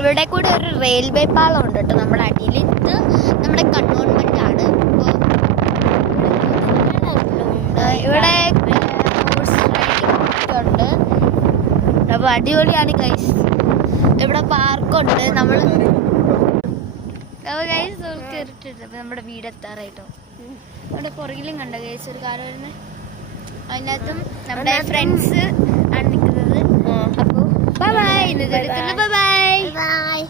ഇവിടെ കൂടെ ഒരു റെയിൽവേ പാളം ഉണ്ട് കേട്ടോ നമ്മുടെ അടിയിൽ. ഇത് നമ്മുടെ കണ്ടോൺമെന്റ് ആണ്. ഇവിടെ ഹോഴ്സ് റൈഡിംഗ് ഉണ്ട്. അപ്പോൾ അടിപൊളിയാണ് ഗൈസ്. ഇവിടെ പാർക്കുണ്ട്. നമ്മൾ ഗൈസ് കയറിയിട്ടുണ്ട്. അപ്പോൾ നമ്മുടെ വീടെത്താറായിട്ടോ. നമ്മുടെ പുറകിലും കണ്ടോ ഗൈസ് ഒരു കാർ വരുന്നത്. അതിനകത്തും നമ്മുടെ ഫ്രണ്ട്സ് ആണ് നിൽക്കുന്നത്. അപ്പോൾ ബൈ ബൈ. ഇന്നത്തെ ബൈ ബൈ.